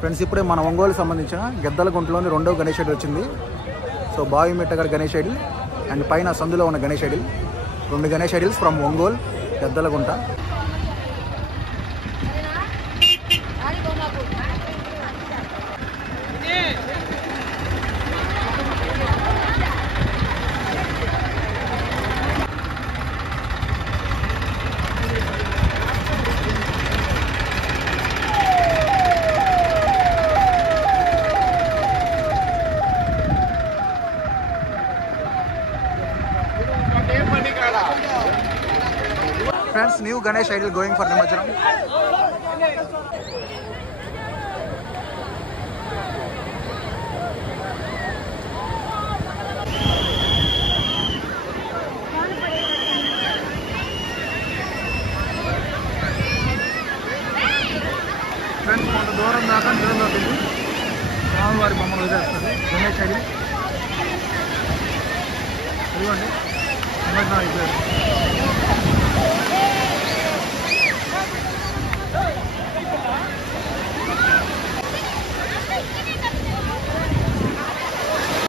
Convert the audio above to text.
Friends ఇప్పుడే మన ఒంగోలు సంబంధించిన గెద్దలగుంటలోని రెండో గణేష్ ఐడల్ వచ్చింది. So Bavimittagada Ganesh idol and పైన సందులో ఉన్న Ganesh idol, 2 Ganesh idols from Ongole Geddalagunta. Friends, new Ganesh idol going for Nimajjanam. Friends, కొంత దూరం దాకా నిలబడుతుంది. స్వామివారి బొమ్మలు వదిలేస్తుంది గణేష్ ఐడల్. ఇదిగోండి నిమజ్జనం అయిపోయారు.